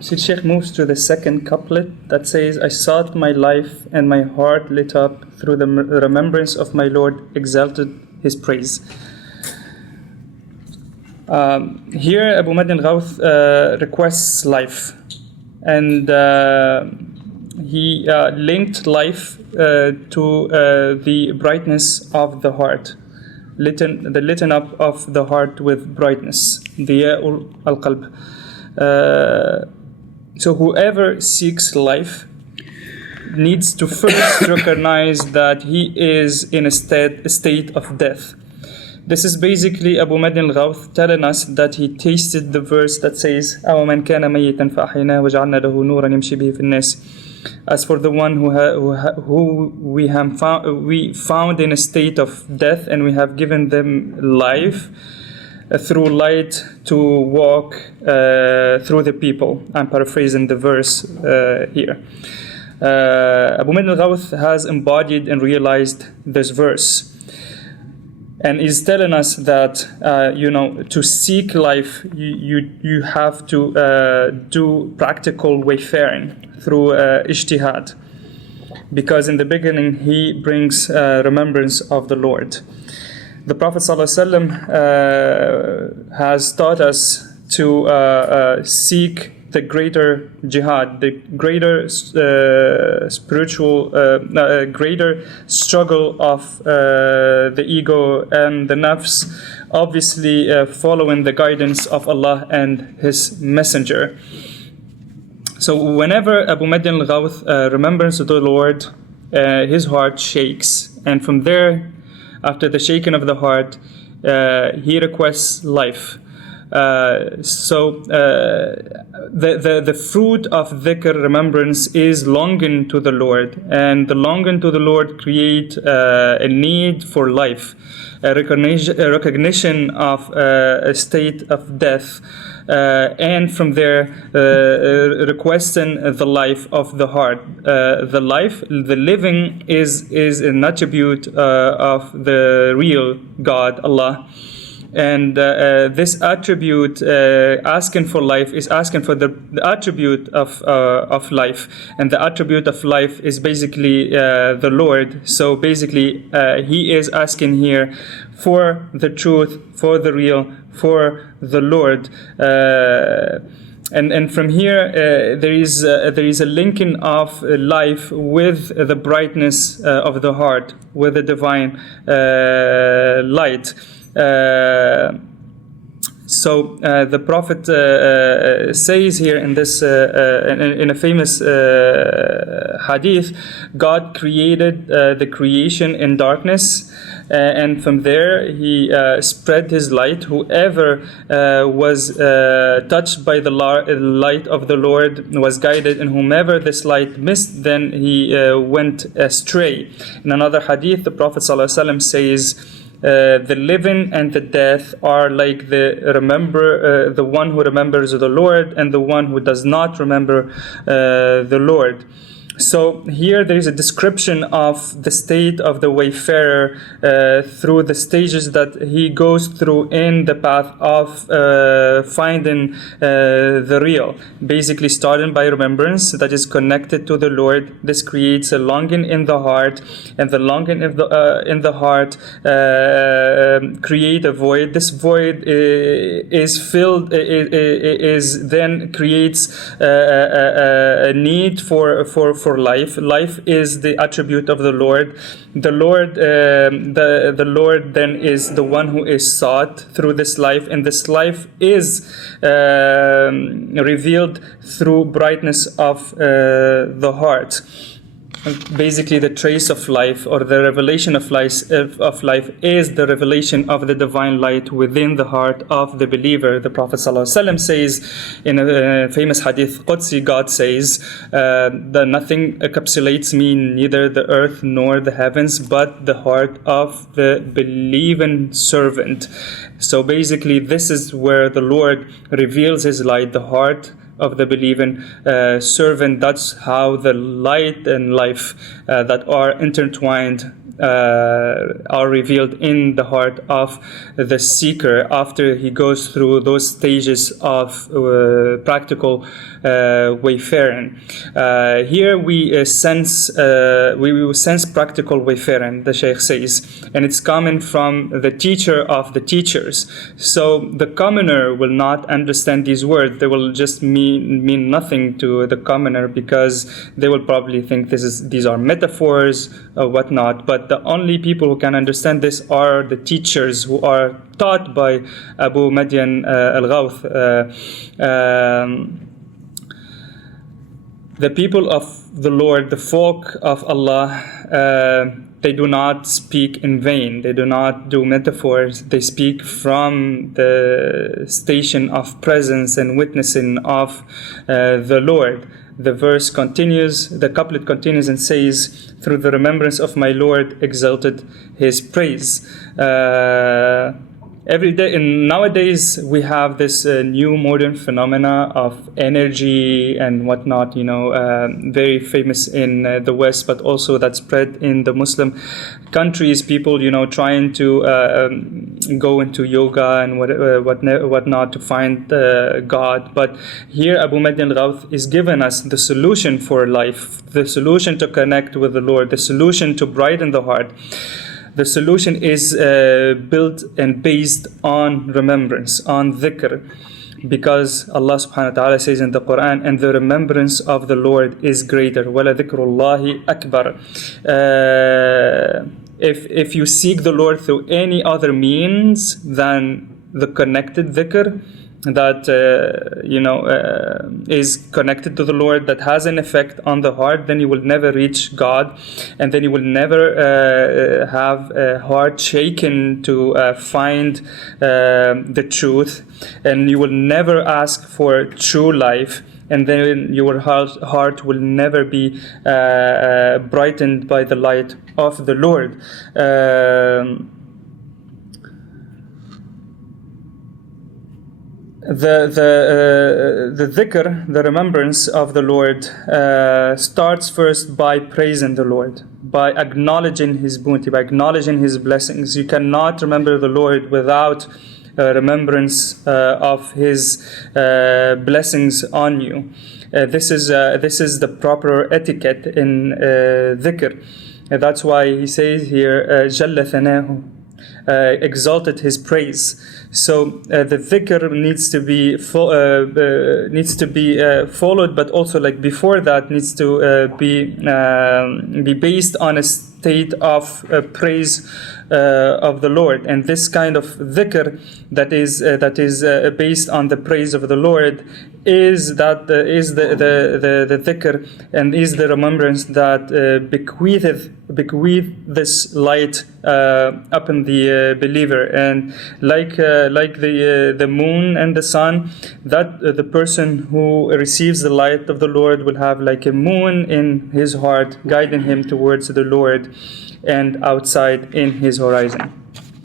Sidi Shaykh moves to the second couplet that says, I sought my life and my heart lit up through the remembrance of my Lord, exalted his praise. Here Abu Madyan al-Ghawth requests life, and he linked life to the brightness of the heart, the lighten up of the heart with brightness, Diya al-Qalb. So whoever seeks life needs to first recognize that he is in a state of death. This is basically Abu Madyan al-Ghawth telling us that he tasted the verse that says, أَوَمَنْ كَانَ مَيِّتًا فَأَحْيَيْنَاهُ وَجَعَلْنَا لَهُ نُورًا يَمْشِي بِهِ فِي النَّاسِ. As for the one who we found in a state of death, and we have given them life through light to walk through the people. I'm paraphrasing the verse here. Abu Madyan al-Ghawth has embodied and realized this verse, and is telling us that to seek life, you have to do practical wayfaring through ijtihad, because in the beginning he brings remembrance of the Lord. The Prophet ﷺ has taught us to seek the greater jihad, the greater spiritual, greater struggle of the ego and the nafs, obviously following the guidance of Allah and His Messenger. So whenever Abu Madyan al-Ghawth remembers the Lord, his heart shakes, and from there, after the shaking of the heart, he requests life. So the fruit of dhikr, remembrance, is longing to the Lord, and the longing to the Lord create a need for life, a recognition of a state of death, and from there requesting the life of the heart. The living is an attribute of the real God, Allah. And this attribute, asking for life, is asking for the attribute of life, and the attribute of life is basically the Lord. So basically, he is asking here for the truth, for the real, for the Lord. And from here, there is a linking of life with the brightness of the heart, with the divine light. So the Prophet says here in this in a famous hadith, God created the creation in darkness, and from there he spread his light. Whoever was touched by the light of the Lord was guided, and whomever this light missed, then he went astray. In another hadith, the Prophet ﷺ says, the living and the death are like the one who remembers the Lord and the one who does not remember the Lord. So here there is a description of the state of the wayfarer through the stages that he goes through in the path of finding the real. Basically starting by remembrance that is connected to the Lord. This creates a longing in the heart, and the longing in the heart create a void. This void is filled, is then creates a need for life. Life is the attribute of the Lord. The Lord, the Lord then is the one who is sought through this life, and this life is revealed through brightness of the heart. Basically, the trace of life, or the revelation of life is the revelation of the divine light within the heart of the believer. The Prophet ﷺ says in a famous hadith Qudsi, God says that nothing encapsulates me, neither the earth nor the heavens, but the heart of the believing servant. So basically, this is where the Lord reveals His light, the heart of the believing servant. That's how the light and life that are intertwined are revealed in the heart of the seeker after he goes through those stages of practical wayfaring. Here we sense practical wayfaring, the Shaykh says, and it's coming from the teacher of the teachers. So the commoner will not understand these words. They will just mean nothing to the commoner, because they will probably think these are metaphors or whatnot. But the only people who can understand this are the teachers who are taught by Abu Madyan al-Ghawth. The people of the Lord, the folk of Allah, they do not speak in vain. They do not do metaphors. They speak from the station of presence and witnessing of the Lord. The verse continues, the couplet continues and says, "Through the remembrance of my Lord exalted his praise." Every day, and nowadays we have this new modern phenomena of energy and whatnot, very famous in the West, but also that spread in the Muslim countries. People, trying to go into yoga and whatnot to find God. But here Abu Madyan al-Ghawth is giving us the solution for life, the solution to connect with the Lord, the solution to brighten the heart. The solution is built and based on remembrance, on dhikr, because Allah subhanahu wa ta'ala says in the Quran, and the remembrance of the Lord is greater. وَلَا ذِكْرُ اللَّهِ أَكْبَرُ. If you seek the Lord through any other means than the connected dhikr, that is connected to the Lord, that has an effect on the heart, then you will never reach God, and then you will never have a heart shaken to find the truth, and you will never ask for true life, and then your heart will never be brightened by the light of the Lord. The dhikr, the remembrance of the Lord, starts first by praising the Lord, by acknowledging His bounty, by acknowledging His blessings. You cannot remember the Lord without remembrance of His blessings on you. This is the proper etiquette in dhikr. That's why he says here, Jalla thanahu, exalted His praise. So the dhikr needs to be followed, but also before that needs to be based on a state of praise of the Lord. And this kind of dhikr that is based on the praise of the Lord is the dhikr, and is the remembrance that bequeath this light upon the believer. And like the moon and the sun, that the person who receives the light of the Lord will have like a moon in his heart, guiding him towards the Lord and outside in his horizon.